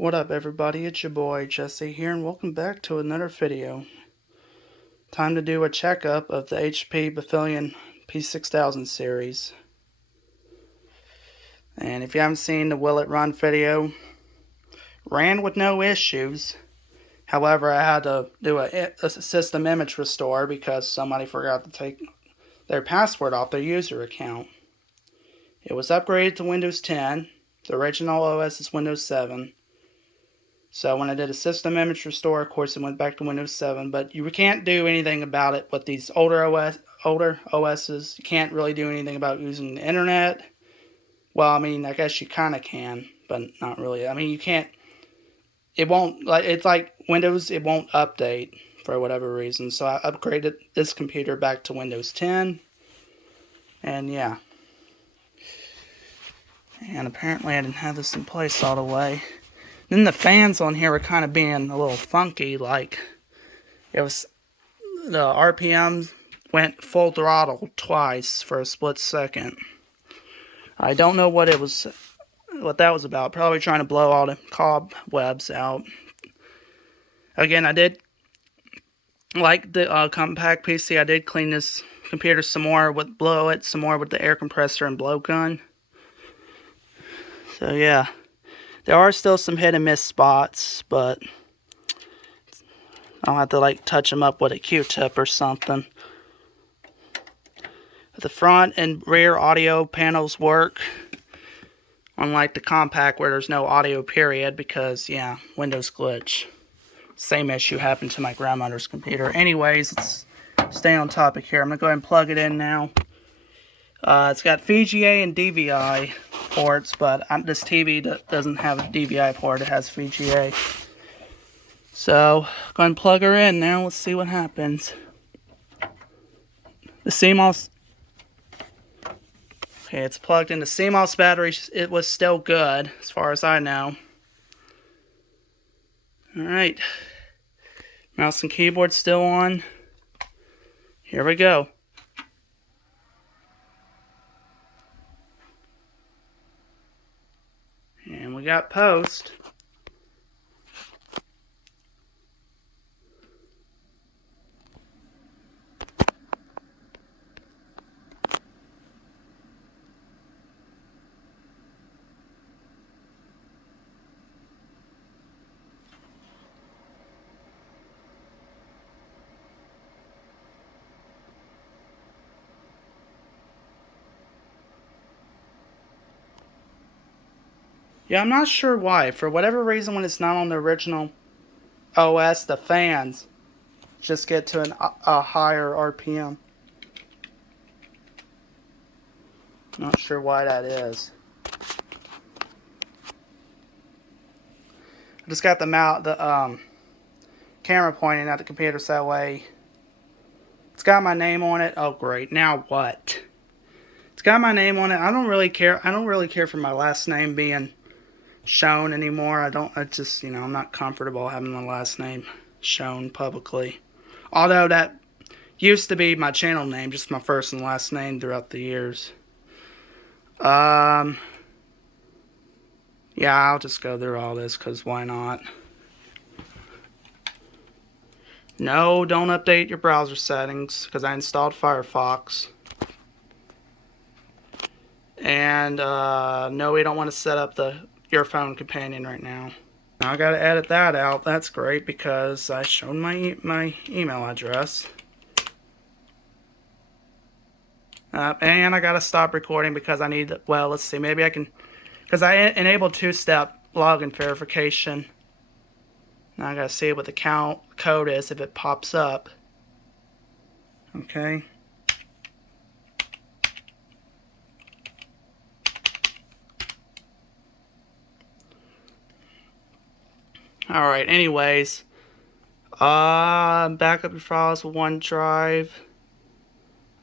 What up everybody, it's your boy Jesse here and welcome back to another video. Time to do a checkup of the HP Pavilion P6000 series. And if you haven't seen the Will It Run video, ran with no issues. However, I had to do a system image restore because somebody forgot to take their password off their user account. It was upgraded to Windows 10. The original OS is Windows 7. So when I did a system image restore, of course it went back to Windows 7, but you can't do anything about it with these older OSs. You can't really do anything about using the internet. Well, I mean, I guess you kind of can, but not really. I mean, you can't, it won't, it's like Windows, it won't update for whatever reason. So I upgraded this computer back to Windows 10, and yeah. And apparently I didn't have this in place all the way. Then the fans on here were kind of being a little funky, like it was, the RPM went full throttle twice for a split second. I don't know what that was about. Probably trying to blow all the cobwebs out. Again, I did, like the compact PC, I did clean this computer some more, blow it some more with the air compressor and blow gun. So yeah. There are still some hit and miss spots, but I'll have to touch them up with a Q-tip or something. The front and rear audio panels work, unlike the compact where there's no audio period because, yeah, Windows glitch. Same issue happened to my grandmother's computer. Anyways, let's stay on topic here. I'm going to go ahead and plug it in now. It's got VGA and DVI ports, but this TV doesn't have a DVI port, it has VGA. So, go ahead and plug her in now, let's see what happens. The CMOS, okay, it's plugged in. The CMOS battery, it was still good, as far as I know. Alright, mouse and keyboard still on. Here we go. And we got post. Yeah, I'm not sure why. For whatever reason, when it's not on the original OS, the fans just get to a higher RPM. Not sure why that is. I just got the camera pointing at the computer so that way. It's got my name on it. Oh great, now what? It's got my name on it. I don't really care. I don't really care for my last name being shown anymore. I just, I'm not comfortable having my last name shown publicly. Although that used to be my channel name, just my first and last name throughout the years. Yeah, I'll just go through all this because why not? No, don't update your browser settings because I installed Firefox. And no, we don't want to set up your phone companion right now. Now I gotta edit that out. That's great because I showed my email address. And I gotta stop recording because I need, well, let's see, maybe I can, because I enabled two-step login verification. Now I gotta see what the code is if it pops up. Okay. Alright, anyways. Backup your files with OneDrive.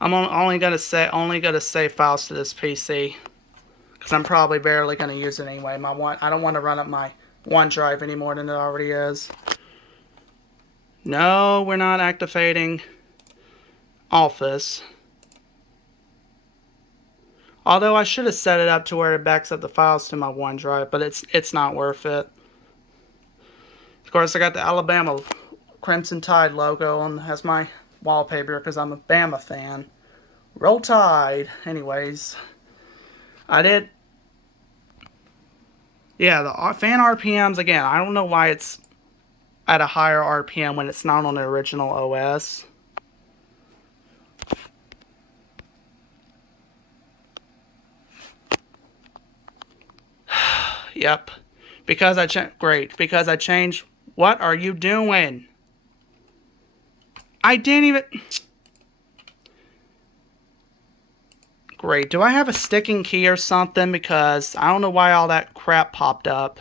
I'm only gonna save files to this PC. Because I'm probably barely gonna use it anyway. I don't want to run up my OneDrive any more than it already is. No, we're not activating Office. Although I should have set it up to where it backs up the files to my OneDrive, but it's not worth it. Of course, I got the Alabama Crimson Tide logo on as my wallpaper because I'm a Bama fan. Roll Tide. Anyways, I did. Yeah, the fan RPMs, again, I don't know why it's at a higher RPM when it's not on the original OS. Yep. Because I changed. What are you doing? I didn't even. Great. Do I have a sticking key or something? Because I don't know why all that crap popped up.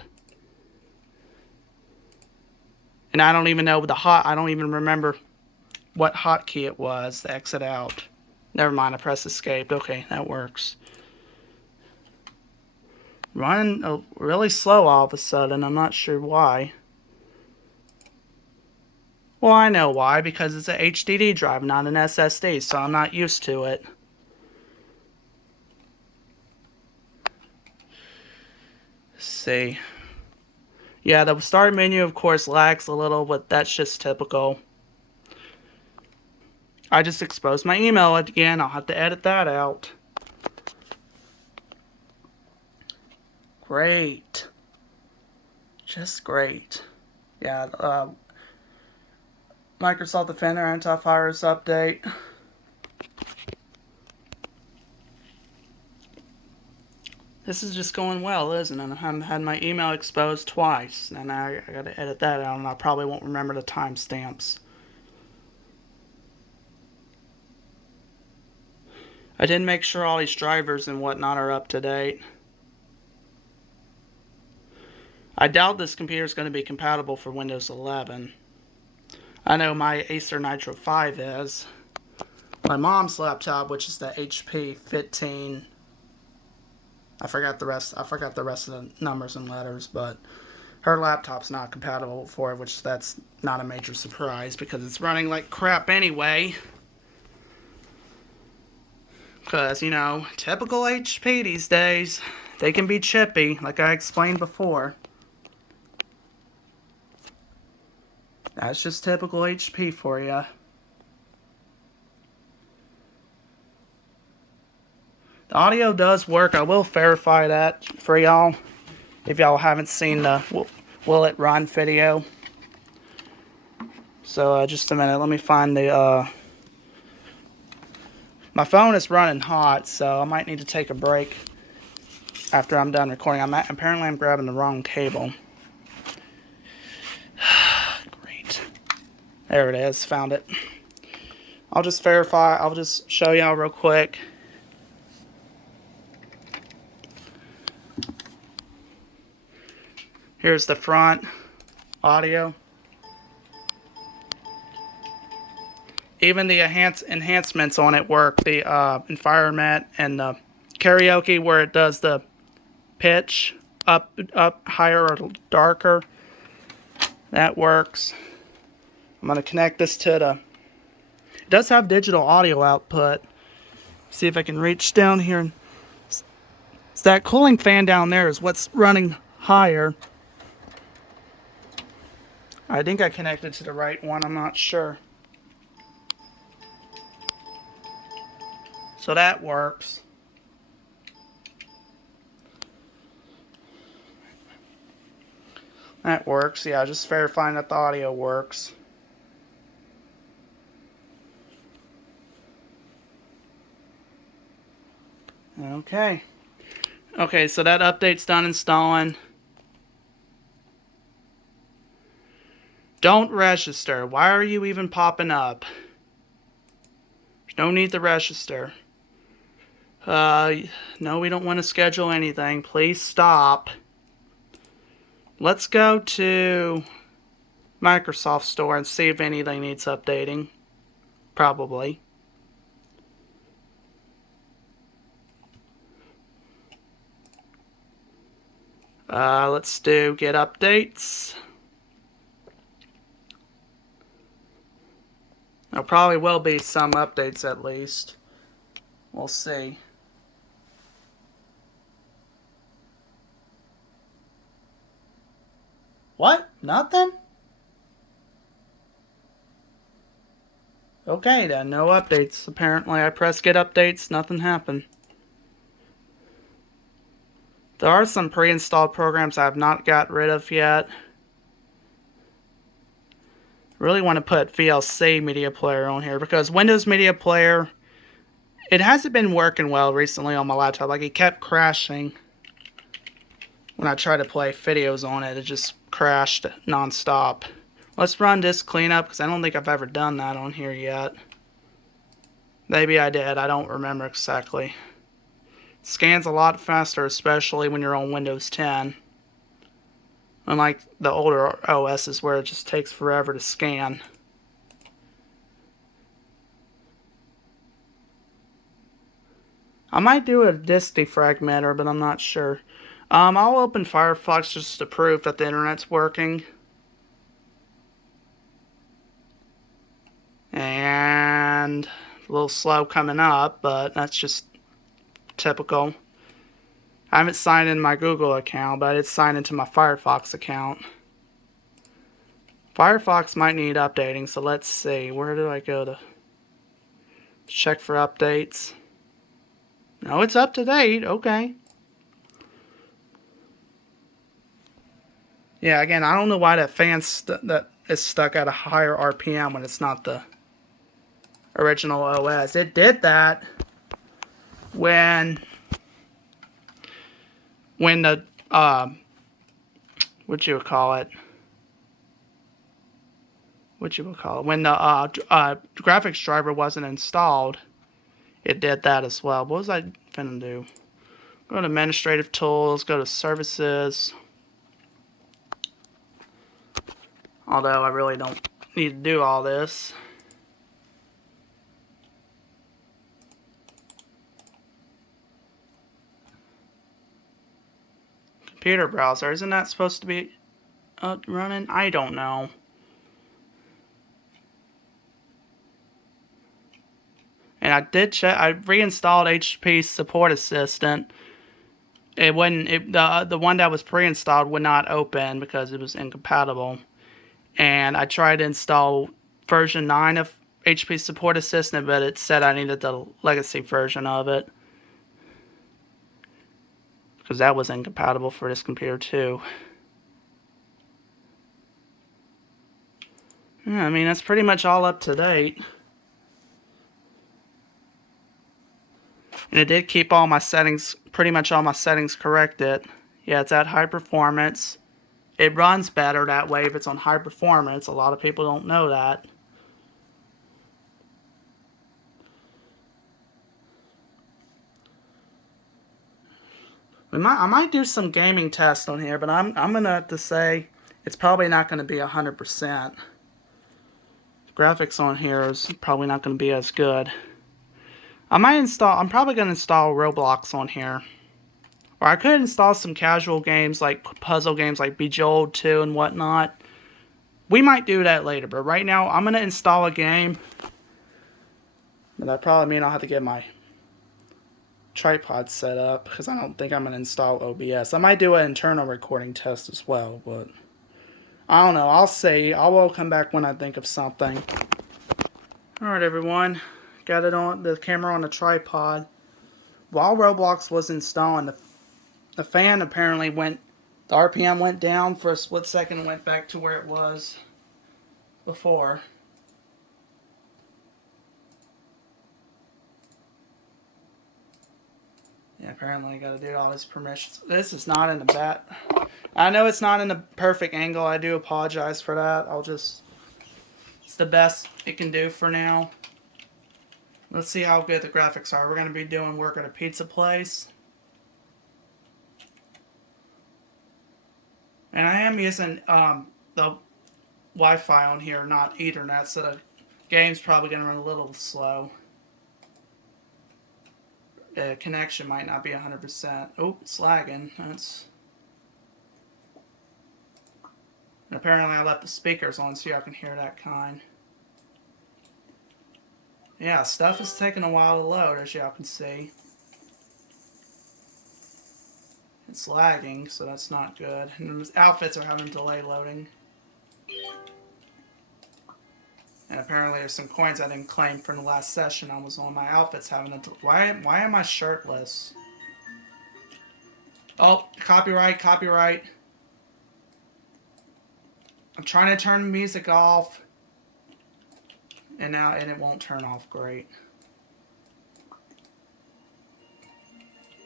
And I don't even know I don't even remember what hotkey it was to exit out. Never mind, I pressed escape. Okay, that works. Running really slow all of a sudden. I'm not sure why. Well, I know why. Because it's an HDD drive, not an SSD. So I'm not used to it. Let's see. Yeah, the start menu, of course, lags a little, but that's just typical. I just exposed my email again. I'll have to edit that out. Great. Just great. Yeah, Microsoft Defender antivirus update. This is just going well, isn't it? I've had my email exposed twice, and I gotta edit that out, and I probably won't remember the timestamps. I did make sure all these drivers and whatnot are up to date. I doubt this computer is going to be compatible for Windows 11. I know my Acer Nitro 5 is. My mom's laptop, which is the HP 15. I forgot the rest of the numbers and letters, but her laptop's not compatible for it, which that's not a major surprise because it's running like crap anyway. Because, you know, typical HP these days, they can be chippy, like I explained before. That's just typical HP for you. The audio does work. I will verify that for y'all. If y'all haven't seen the Will It Run video. So, just a minute. Let me find the, my phone is running hot, so I might need to take a break after I'm done recording. Apparently I'm grabbing the wrong cable. Great. There it is. Found it. I'll just verify. I'll just show y'all real quick. Here's the front audio. Even the enhancements on it work. The environment and the karaoke where it does the pitch up higher or darker. That works. I'm going to connect this to the... It does have digital audio output. See if I can reach down here. And so that cooling fan down there is what's running higher. I think I connected to the right one. I'm not sure. So that works. That works. Yeah, just verifying that the audio works. Okay. Okay, so that update's done installing. Don't register. Why are you even popping up? There's no need to register. No, we don't want to schedule anything. Please stop. Let's go to Microsoft Store and see if anything needs updating. Probably. Let's do get updates. There probably will be some updates at least. We'll see. What? Nothing? Okay then, no updates. Apparently I pressed get updates, nothing happened. There are some pre-installed programs I have not got rid of yet. Really want to put VLC Media Player on here because Windows Media Player, it hasn't been working well recently on my laptop. Like, it kept crashing when I tried to play videos on it. It just crashed non-stop. Let's run this cleanup because I don't think I've ever done that on here yet. Maybe I did, I don't remember exactly. Scans a lot faster, especially when you're on Windows 10. Unlike the older OSs where it just takes forever to scan. I might do a disk defragmenter, but I'm not sure. I'll open Firefox just to prove that the internet's working. And a little slow coming up, but that's just typical. I haven't signed in my Google account, but I did sign into my Firefox account. Firefox might need updating, so let's see. Where do I go to check for updates? No, it's up to date. Okay. Yeah, again, I don't know why that fan that is stuck at a higher RPM when it's not the original OS. It did that when the what you would call it? When the graphics driver wasn't installed, it did that as well. What was I finna do? Go to administrative tools, go to services. Although I really don't need to do all this. Computer browser, isn't that supposed to be running? I don't know. And I did check. I reinstalled HP Support Assistant. It wouldn't. The one that was pre-installed would not open because it was incompatible. And I tried to install version 9 of HP Support Assistant, but it said I needed the legacy version of it because that was incompatible for this computer too. Yeah, I mean, that's pretty much all up to date. And it did keep all my settings, pretty much all my settings corrected. Yeah, it's at high performance. It runs better that way if it's on high performance. A lot of people don't know that. I might do some gaming tests on here, but I'm gonna have to say it's probably not gonna be 100%. Graphics on here is probably not gonna be as good. I'm probably gonna install Roblox on here. Or I could install some casual games like puzzle games like Bejeweled 2 and whatnot. We might do that later, but right now I'm gonna install a game. But that probably means I'll have to get my tripod set up because I don't think I'm gonna install OBS. I might do an internal recording test as well, but I don't know. I'll see. I will come back when I think of something. Alright everyone, got it on the camera on the tripod. While Roblox was installing, the fan apparently the RPM went down for a split second and went back to where it was before. Yeah, apparently I gotta do all these permissions. This is not in the bat. I know it's not in the perfect angle. I do apologize for that. It's the best it can do for now. Let's see how good the graphics are. We're gonna be doing work at a pizza place. And I am using the Wi-Fi on here, not Ethernet, so the game's probably gonna run a little slow. The connection might not be 100%. Oh, it's lagging. And apparently I left the speakers on so y'all can hear that kind. Yeah, stuff is taking a while to load, as y'all can see. It's lagging, so that's not good. And the outfits are having delay loading. And apparently there's some coins I didn't claim from the last session I was on. My outfit's having a... Why am I shirtless? Oh, copyright, copyright. I'm trying to turn the music off. And it won't turn off. Great.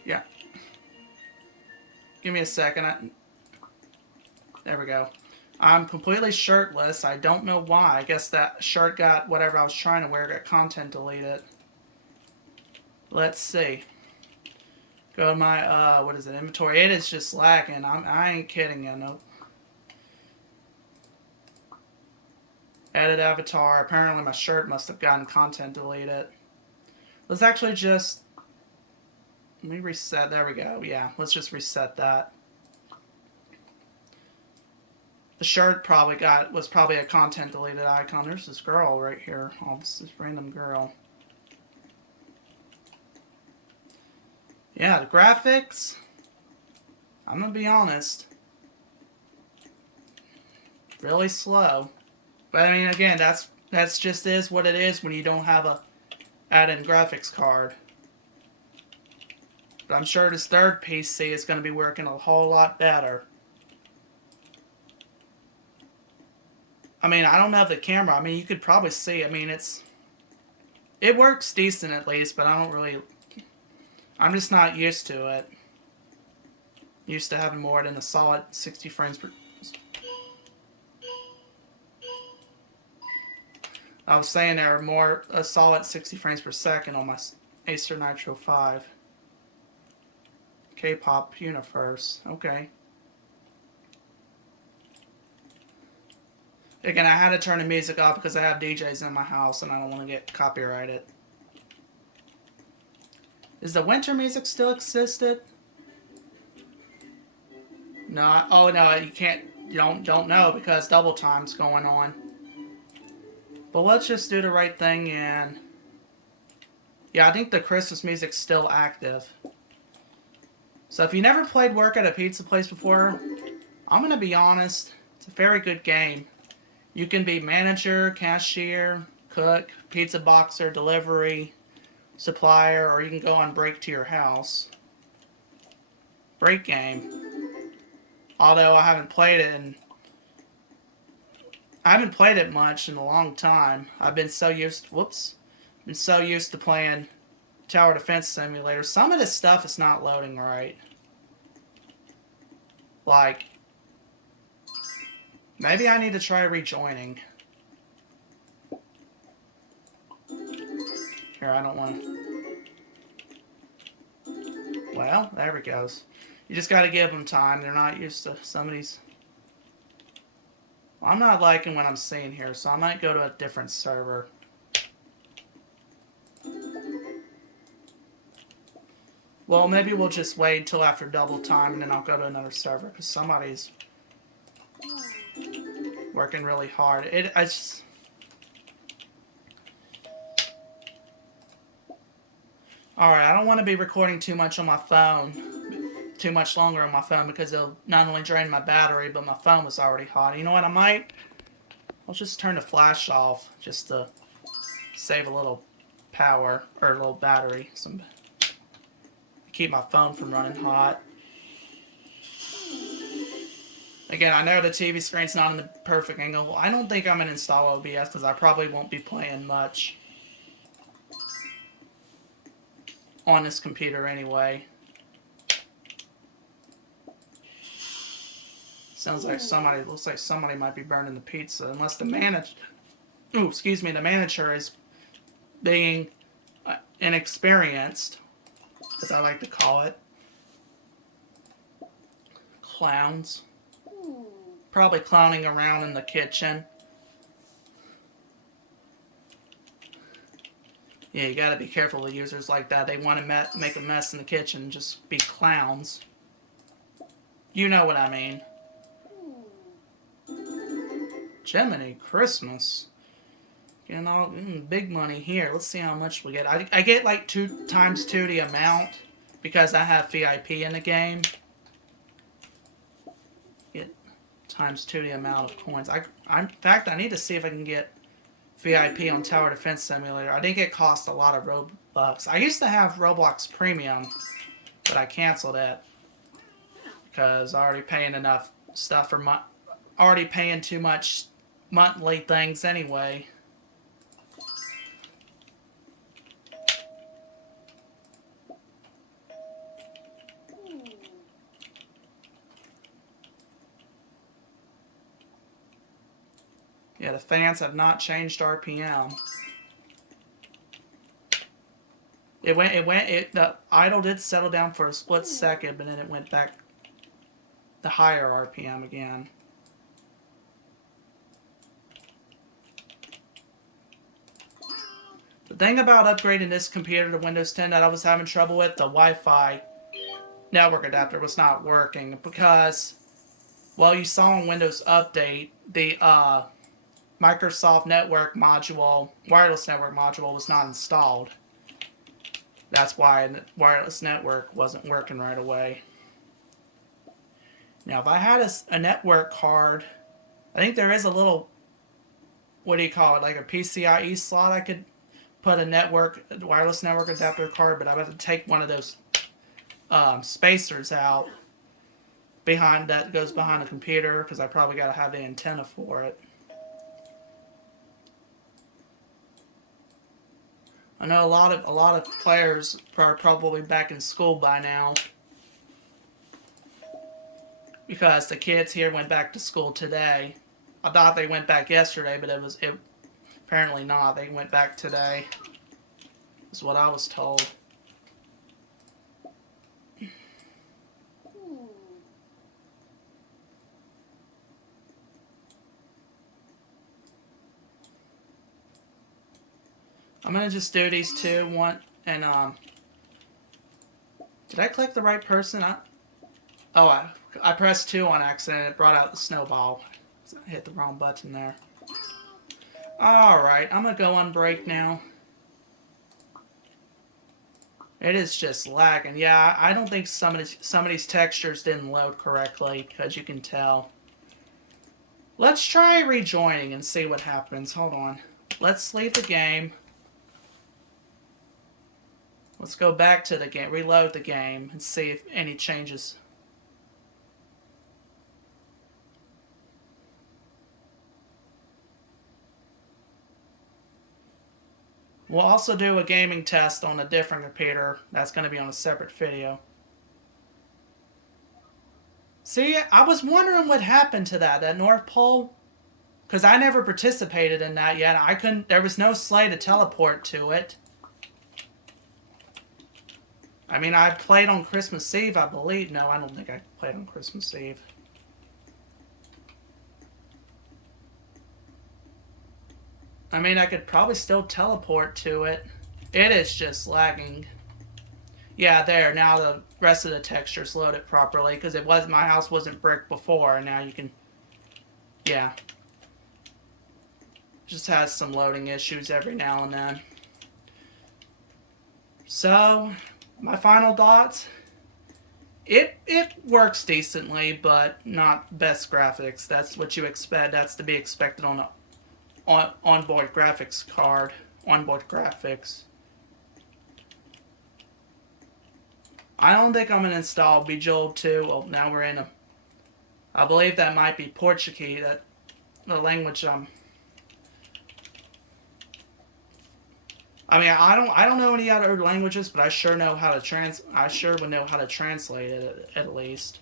Yeah. Give me a second. There we go. I'm completely shirtless. I don't know why. I guess that shirt got whatever I was trying to wear, got content deleted. Let's see. Go to my, what is it, inventory. It is just lagging. I ain't kidding you, nope. Edit avatar. Apparently my shirt must have gotten content deleted. Let's actually just... Let me reset. There we go. Yeah, let's just reset that. The shirt was probably a content deleted icon. There's this girl right here. Oh, this random girl. Yeah, the graphics, I'm gonna be honest, really slow. But I mean, again, that's just is what it is when you don't have a add-in graphics card. But I'm sure this third PC is gonna be working a whole lot better. I mean, I don't know the camera. I mean, you could probably see. I mean, it works decent at least, but I'm just not used to it. Used to having more than a solid 60 frames per... I was saying there are a solid 60 frames per second on my Acer Nitro 5. K-pop universe. Okay. Again, I had to turn the music off because I have DJs in my house and I don't want to get copyrighted. Is the winter music still existed? No. Oh no, you can't. You don't know because double time's going on. But let's just do the right thing and... Yeah, I think the Christmas music's still active. So if you never played Work at a Pizza Place before, I'm gonna be honest, it's a very good game. You can be manager, cashier, cook, pizza boxer, delivery, supplier, or you can go on break to your house. Break game. Although I haven't played it much in a long time. I've been so used to playing Tower Defense Simulator. Some of this stuff is not loading right. Like, maybe I need to try rejoining. Here, I don't want to... Well, there it goes. You just got to give them time. They're not used to some of these... Well, I'm not liking what I'm seeing here, so I might go to a different server. Well, maybe we'll just wait until after double time and then I'll go to another server because somebody's working really hard. Alright, I don't want to be recording too much on my phone, too much longer on my phone because it'll not only drain my battery, but my phone was already hot. You know what, I'll just turn the flash off just to save a little power, or a little battery, keep my phone from running hot. Again, I know the TV screen's not in the perfect angle. I don't think I'm going to install OBS because I probably won't be playing much on this computer anyway. Looks like somebody might be burning the pizza, unless the manager, the manager is being inexperienced, as I like to call it. Clowns. Probably clowning around in the kitchen. Yeah, you gotta be careful with users like that. They want to make a mess in the kitchen and just be clowns. You know what I mean. Gemini, Christmas. Getting all big money here. Let's see how much we get. I get like 2 times 2 the amount because I have VIP in the game. Get times 2 the amount of coins. In fact, I need to see if I can get VIP on Tower Defense Simulator. I think it cost a lot of Robux. I used to have Roblox Premium, but I canceled it because I already paying enough stuff for already paying too much monthly things anyway. Yeah, the fans have not changed RPM. The idle did settle down for a split second, but then it went back to higher RPM again. The thing about upgrading this computer to Windows 10 that I was having trouble with, the Wi-Fi network adapter was not working because, well, you saw in Windows Update, the Microsoft network module, wireless network module was not installed. That's why the wireless network wasn't working right away. Now, if I had a network card, I think there is a little, what do you call it, like a PCIe slot I could put a wireless network adapter card, but I have to take one of those spacers out that goes behind the computer because I probably got to have the antenna for it. I know a lot of players are probably back in school by now because the kids here went back to school today. I thought they went back yesterday, but apparently not. They went back today. Is what I was told. I'm gonna just do these two, and did I click the right person? I pressed 2 on accident. It brought out the snowball. I hit the wrong button there. Alright, I'm gonna go on break now. It is just lagging. Yeah, I don't think some of these textures didn't load correctly, because you can tell. Let's try rejoining and see what happens. Hold on. Let's leave the game. Let's go back to the game, reload the game, and see if any changes. We'll also do a gaming test on a different computer. That's going to be on a separate video. See, I was wondering what happened to that North Pole. Because I never participated in that yet. There was no sleigh to teleport to it. I mean, I played on Christmas Eve, I believe. No, I don't think I played on Christmas Eve. I mean, I could probably still teleport to it. It is just lagging. Yeah, there. Now the rest of the texture's loaded properly because my house wasn't brick before, and now you can. Yeah. Just has some loading issues every now and then. So, my final thoughts. It works decently, but not best graphics. That's what you expect. That's to be expected on onboard graphics card. Onboard graphics. I don't think I'm going to install Bejeweled 2. Well, now we're in I believe that might be Portuguese. The language I mean, I don't know any other languages, but I sure know how to I sure would know how to translate it at least.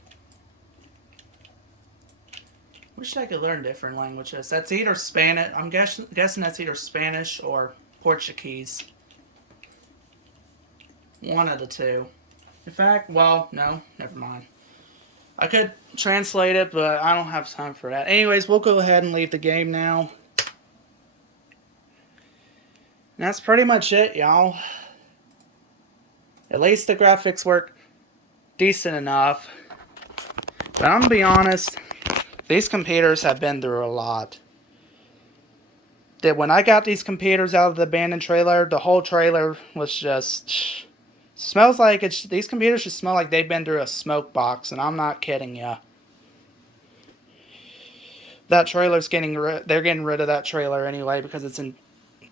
Wish I could learn different languages. That's either Spanish. I'm guessing that's either Spanish or Portuguese. One of the two. In fact, well, no, never mind. I could translate it, but I don't have time for that. Anyways, we'll go ahead and leave the game now. And that's pretty much it, y'all. At least the graphics work decent enough. But I'm gonna be honest, these computers have been through a lot. That when I got these computers out of the abandoned trailer, the whole trailer was just smells like these computers just smell like they've been through a smoke box, and I'm not kidding ya. That trailer's they're getting rid of that trailer anyway because it's in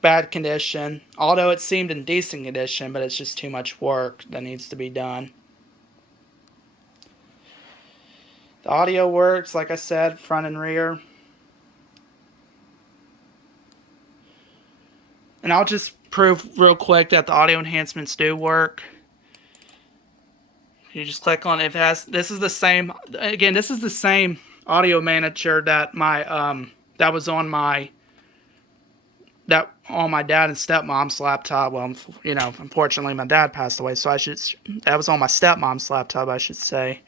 bad condition. Although it seemed in decent condition, but it's just too much work that needs to be done. The audio works, like I said, front and rear. And I'll just prove real quick that the audio enhancements do work. You just click on it. If it has, this is the same, again, this is the same audio manager that that was on my dad and stepmom's laptop. Well, you know, unfortunately my dad passed away, so that was on my stepmom's laptop, I should say.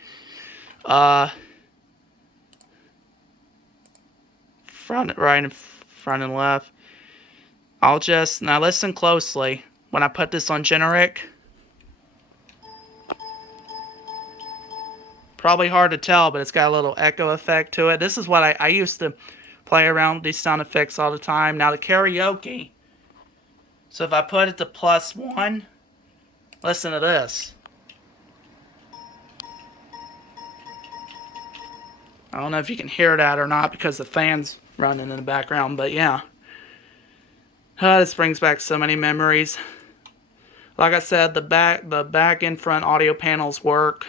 Front, right, and front and left. Now listen closely. When I put this on generic, probably hard to tell, but it's got a little echo effect to it. This is what I used to play around with these sound effects all the time. Now the karaoke. So if I put it to +1, listen to this. I don't know if you can hear that or not because the fan's running in the background, but yeah. This brings back so many memories. Like I said, the back and front audio panels work.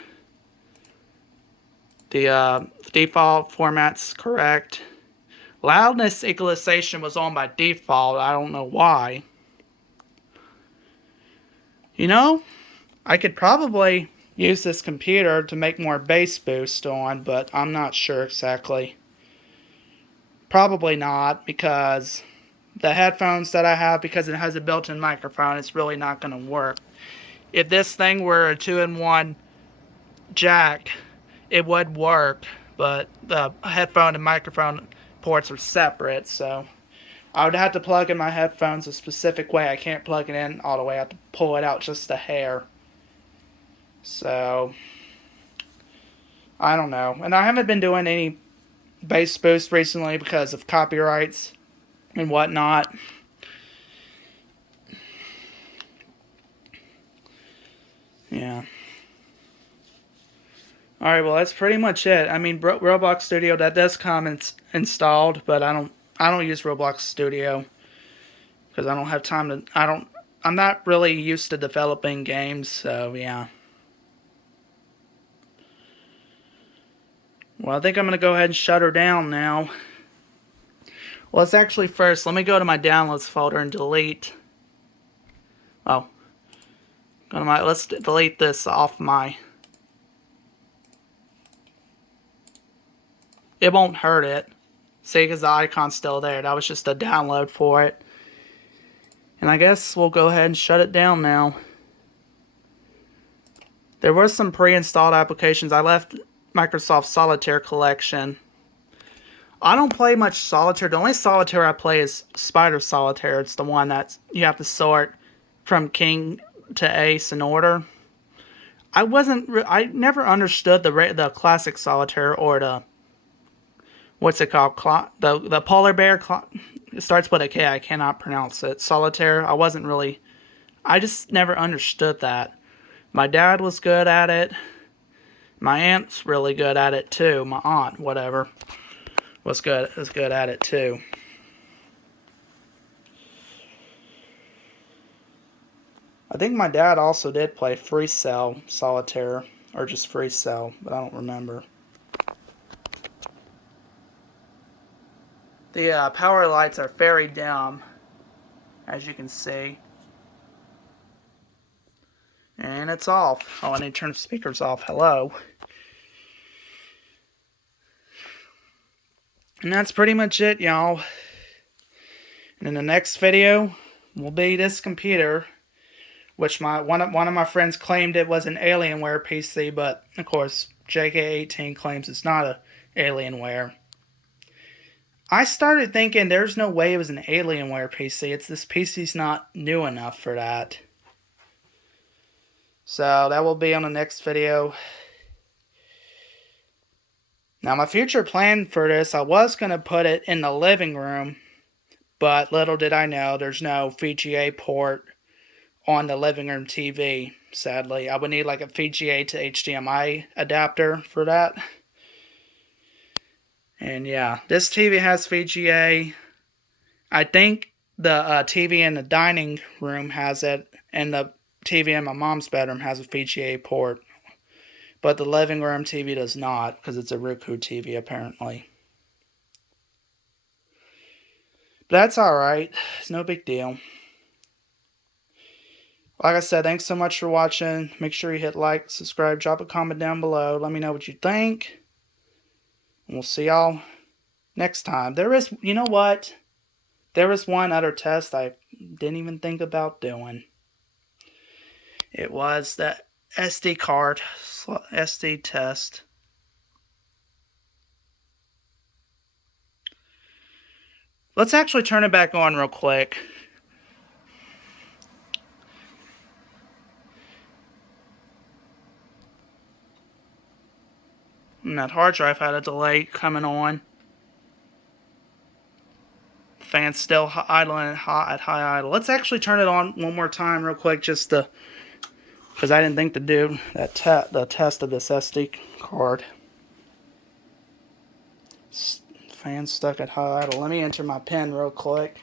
The default format's correct. Loudness equalization was on by default. I don't know why. You know, I could probably use this computer to make more bass boost on, but I'm not sure exactly. Probably not, because the headphones that I have, because it has a built-in microphone, it's really not going to work. If this thing were a 2-in-1 jack, it would work, but the headphone and microphone ports are separate, so I would have to plug in my headphones a specific way. I can't plug it in all the way. I have to pull it out just a hair. So, I don't know. And I haven't been doing any bass boost recently because of copyrights and whatnot. Yeah. Alright, well that's pretty much it. I mean, Roblox Studio, that does come installed, but I don't use Roblox Studio because I don't have time to. I'm not really used to developing games, so yeah. Well, I think I'm gonna go ahead and shut her down now. Well, let's actually first let me go to my downloads folder and delete. Oh, let's delete this off my. It won't hurt it. See, because the icon's still there. That was just a download for it. And I guess we'll go ahead and shut it down now. There were some pre-installed applications. I left Microsoft Solitaire collection. I don't play much Solitaire. The only Solitaire I play is Spider Solitaire. It's the one that you have to sort from king to ace in order. I never understood the classic Solitaire or the, what's it called? The polar bear. It starts with a K. I cannot pronounce it. Solitaire. I just never understood that. My dad was good at it. My aunt's really good at it too. My aunt, whatever, was good at it too. I think my dad also did play Free Cell Solitaire, or just Free Cell, but I don't remember. The power lights are very dim, as you can see. And it's off. Oh, I need to turn the speakers off. Hello. And that's pretty much it, y'all. And in the next video will be this computer, which one of my friends claimed it was an Alienware PC, but of course JK18 claims it's not a Alienware. I started thinking there's no way it was an Alienware PC. This PC's not new enough for that. So that will be on the next video. Now my future plan for this, I was going to put it in the living room, but little did I know there's no VGA port on the living room TV, sadly. I would need like a VGA to HDMI adapter for that. And yeah, this TV has VGA. I think the TV in the dining room has it, and the TV in my mom's bedroom has a VGA port. But the living room TV does not, because it's a Roku TV apparently. But that's alright. It's no big deal. Like I said, thanks so much for watching. Make sure you hit like, subscribe, drop a comment down below. Let me know what you think. And we'll see y'all next time. You know what? There was one other test I didn't even think about doing. It was the SD card, SD test. Let's actually turn it back on real quick. And that hard drive had a delay coming on. Fan's still idling at high idle. Let's actually turn it on one more time real quick, just to, because I didn't think to do that the test of this SD card. Fan's stuck at high idle. Let me enter my pin real quick.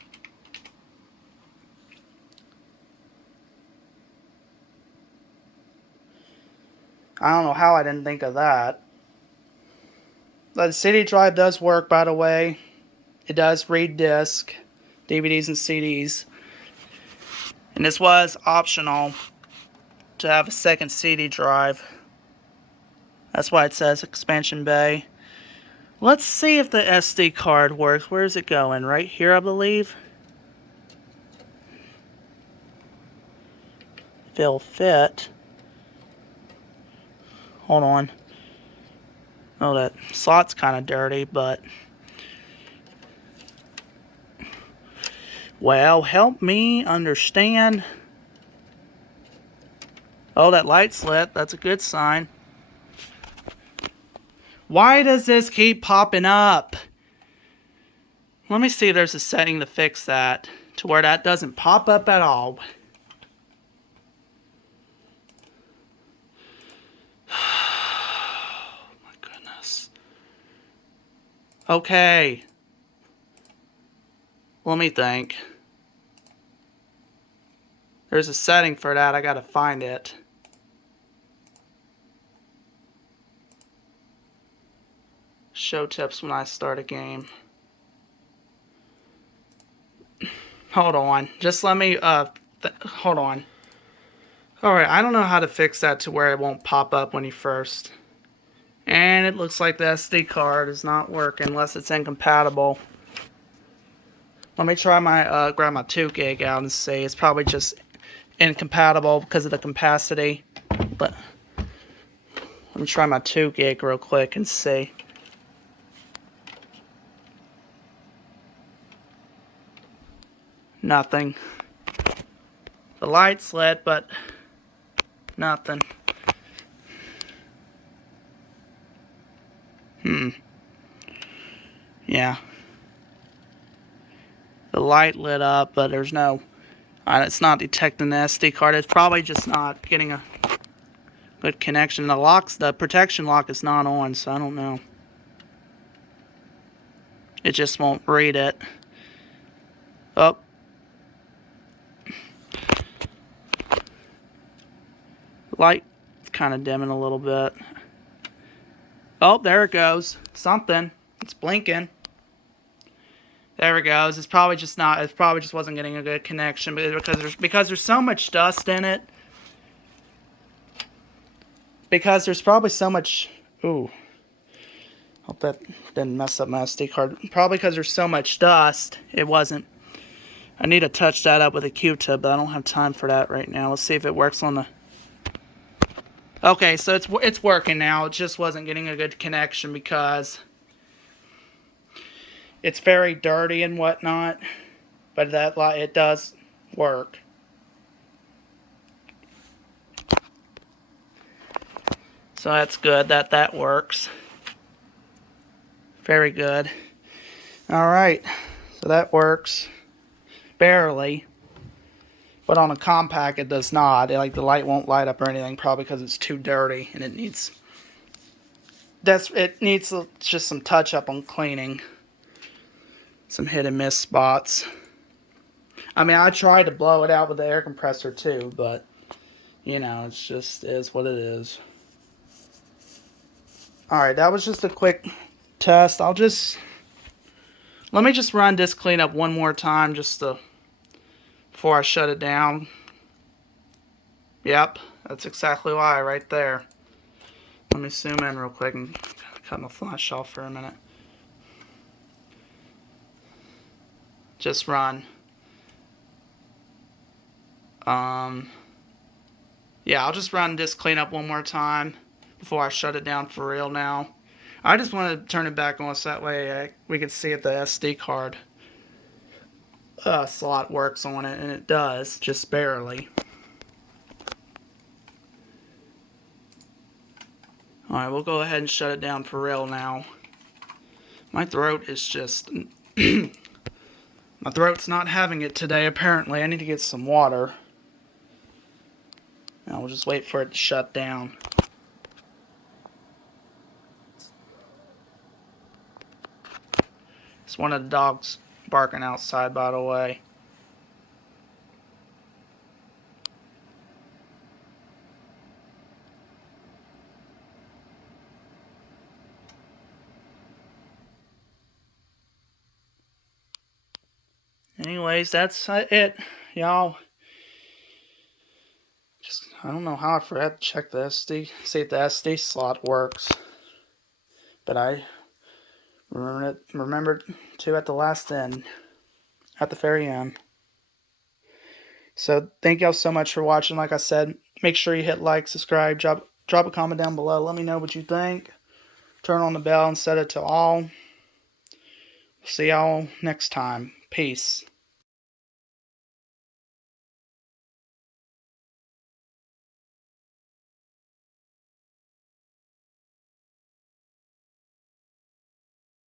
I don't know how I didn't think of that. The CD drive does work, by the way. It does read disc, DVDs and CDs. And this was optional to have a second CD drive. That's why it says expansion bay. Let's see if the SD card works. Where is it going? Right here, I believe. Fill fit. Hold on. Oh, that slot's kind of dirty, but... Well, help me understand. Oh, that light's lit. That's a good sign. Why does this keep popping up? Let me see if there's a setting to fix that, to where that doesn't pop up at all. Oh my goodness. Okay. Let me think. There's a setting for that. I gotta find it. Show tips when I start a game. Hold on. Just let me, hold on. Alright, I don't know how to fix that to where it won't pop up when you first. And it looks like the SD card is not working unless it's incompatible. Let me try my, grab my 2 gig out and see. It's probably just incompatible because of the capacity. But let me try my 2 gig real quick and see. Nothing. The light's lit, but nothing. Yeah. The light lit up, but there's no... it's not detecting the SD card. It's probably just not getting a good connection. The protection lock is not on, so I don't know. It just won't read it. Oh. Light kind of dimming a little bit. Oh, there it goes. Something. It's blinking. There it goes. It's probably just not. It probably just wasn't getting a good connection because there's so much dust in it. Because there's probably so much. Ooh. Hope that didn't mess up my SD card. Probably because there's so much dust. It wasn't. I need to touch that up with a Q-tip, but I don't have time for that right now. Let's see if it works on the. Okay, so it's working now. It just wasn't getting a good connection because it's very dirty and whatnot, but it does work. So that's good that works. Very good. Alright, so that works. Barely. But on a compact it does not. Like the light won't light up or anything, probably because it's too dirty and it needs just some touch up on cleaning. Some hit and miss spots. I mean, I tried to blow it out with the air compressor too, but, you know, it's just is what it is. Alright, that was just a quick test. Let me just run this cleanup one more time before I shut it down. Yep, that's exactly why right there. Let me zoom in real quick and cut my flash off for a minute. Just run. Yeah, I'll just run this cleanup one more time before I shut it down for real now. I just want to turn it back on so that way we can see if the SD card slot works on it, and it does, just barely. Alright, we'll go ahead and shut it down for real now. My throat is just... my throat's not having it today, apparently. I need to get some water. Now we'll just wait for it to shut down. It's one of the dogs barking outside, by the way. Anyways, that's it, y'all. I don't know how I forgot to check the SD, see if the SD slot works. But I remembered to at the last end, at the very end. So thank y'all so much for watching. Like I said, make sure you hit like, subscribe, drop a comment down below. Let me know what you think. Turn on the bell and set it to all. See y'all next time. Peace.